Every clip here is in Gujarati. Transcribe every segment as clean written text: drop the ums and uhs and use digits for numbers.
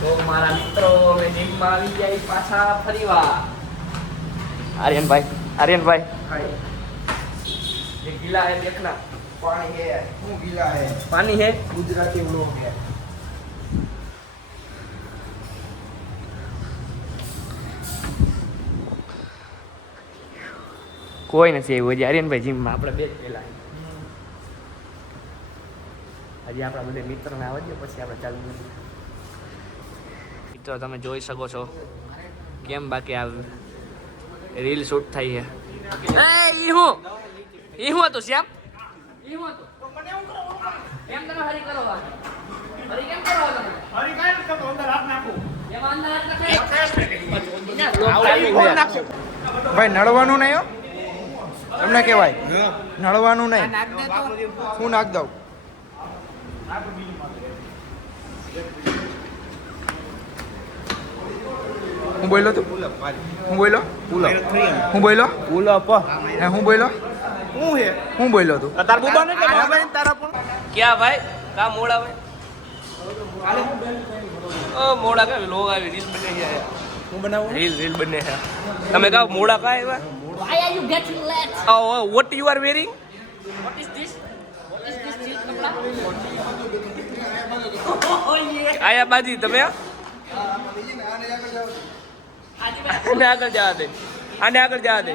તો મારા મિત્રો અમે જીમમાં આવી ગયા પાછા ફરીવાર. आर्यन भाई ये गीला है देखना. पानी है वो गीला है पानी है. गुजराती लोग है કોઈ નથી આવ્યું હજી આર્યનભાઈ જીમમાં. આપણે બે જ પહેલા હજી આપણા બધા મિત્રોને આવવા દે પછી આપણે ચાલુ કરીએ. મિત્રો તમે જોઈ શકો છો કેમ બાકી આ રીલ શૂટ થઈ છે. ઈ હું હતું શ્યામ, ઈ હું હતું. કેમ તમે હરી કરો? હરી કેમ કરો તમે? હરી કાઈ ન કરો, અંદર હાથ નાખો. એમાં અંદર હાથ નાખો. ભાઈ નળવાનું નહીં હો તમને કહેવાય, નળવાનું નહીં. હું નાખ દઉં. હું બોલ્યો તું? હું બોલ્યો? હું બોલ્યો? હું બોલ્યો? હું બોલ્યો તું? क्या भाई का मोड़ा भाई ओ मोड़ा का लोग आवे रील बने है. હું બનાવું रील बने है. તમે કહો મોડા કા આવ્યા? Why are you getting late? Oh, what you are wearing? What is this? What is this cheap kapda? Oh yeah. આયા બાજી તમે આને આગળ જવા દે, આને આગળ જવા દે.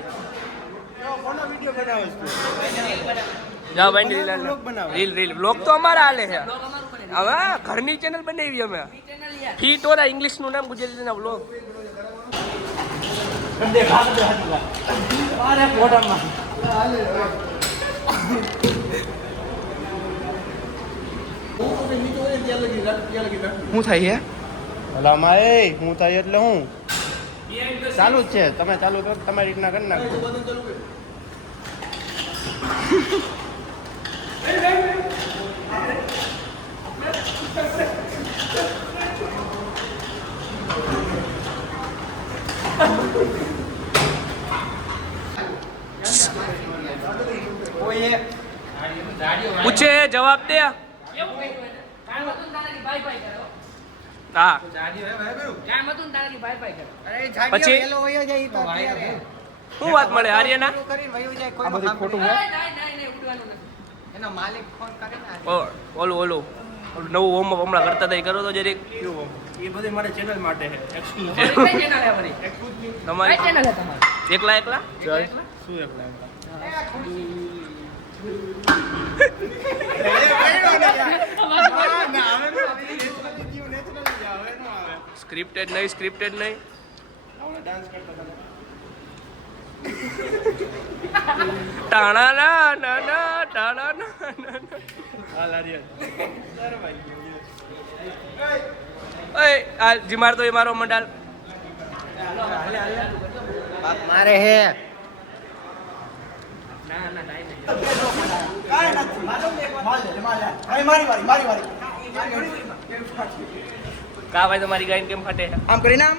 જાઓ ભાઈ રીલ બ્લોગ તો અમારા હાલે છે. હવે ઘરની ચેનલ બનાવી અમે. ફીટ ઓરા ઇંગ્લિશ નું નામ ગુજરાતી ના બ્લોગ. હું થાય હે? ભલામાં એ હું થાય એટલે હું ચાલુ જ છે. તમે ચાલુ કરો તમારી રીતના કરી નાખો. પૂછે જવાબ દે. હા પછી શું વાત મળે આર્યના? આ બધી ખોટું છે. ઓલું નવું હોમવર્ક હમણાં કરતા હતા એ કરો તો જરીક. એ બધી મારી ચેનલ માટે છે. તમારી એકલા શું એકલા સ્ક્રિપ્ટેડ નહીં. ટાણા ના ના ના ટાણા ના આ જીમાર તો એ મારો મંડાલ મારે હે કા ભાઈ તમારી ગાયન કેમ ફાટે? આમ કરીને આમ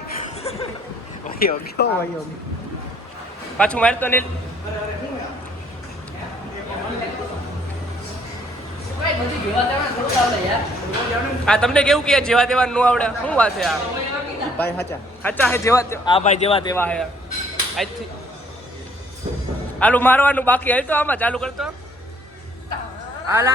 પાછું માર તો નીલ. આ તમને કેવું કે જેવા તેવા નો આવડે? શું વાત છે આ? ભાઈ હાચા સાચા હે જેવા આ ભાઈ જેવા તેવા હે. આજથી આલું મારવાનું બાકી હાલ તો આમાં ચાલુ કરતો. હાલ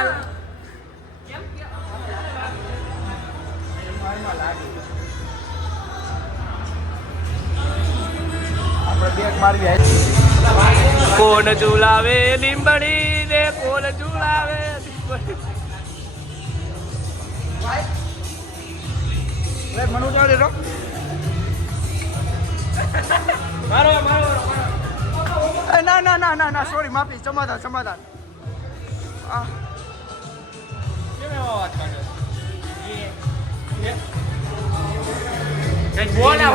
કોણ ઝુલાવે લીંબડી રે કોણ ઝુલાવે લીંબડી. મનુ ચાલે રો મારો ના સોરી માફી. સમાધાન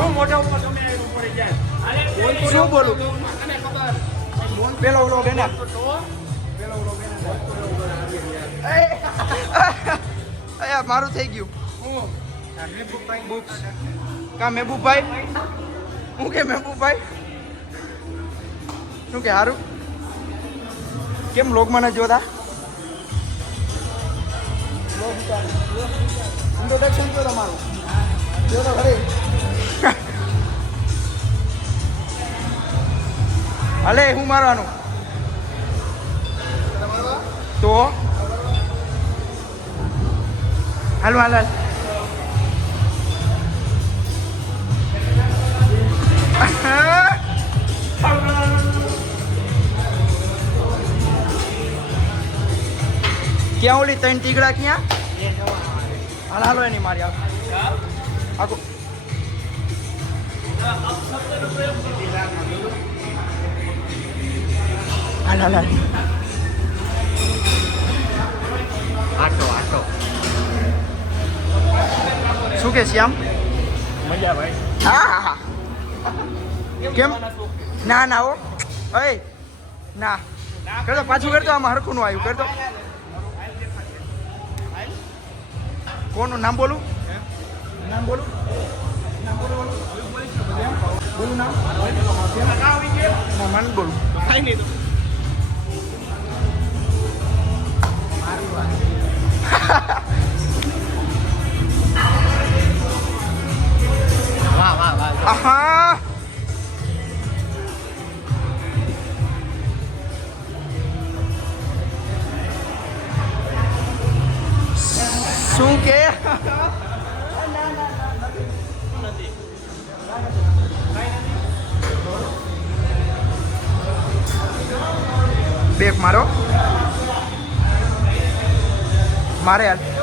હું મોઢા ઉપર તમે પડી જાય. શું બોલું? પેલો ઓલો બેના મારું થઈ ગયું. કા મહેબૂબભાઈ? હું કે મહેબૂબભાઈ શું કે હારું? કેમ લોકમાં ન જોતા? ઇન્ટ્રોડક્શન તો તમારું હાલે હું મારવાનું તો હાલ હાલ હાલ ક્યાં ઓલી ત્રણ ટીગડા ક્યાં હાલ હાલો એની મારી આખો હાલ હાલ હાલ આટો શું કે શ્યામ મજા ભાઈ હા હા હા કેમ ના ના ઓ ઓય ના કરતો પાછું કરતો આમાં હરખું નું આવ્યું કરતો કોનું નામ બોલું નામ બોલું બોલું નામ મને બોલું વાહ વાહ વાહ આહા શું કે બેક મારો મારે યાર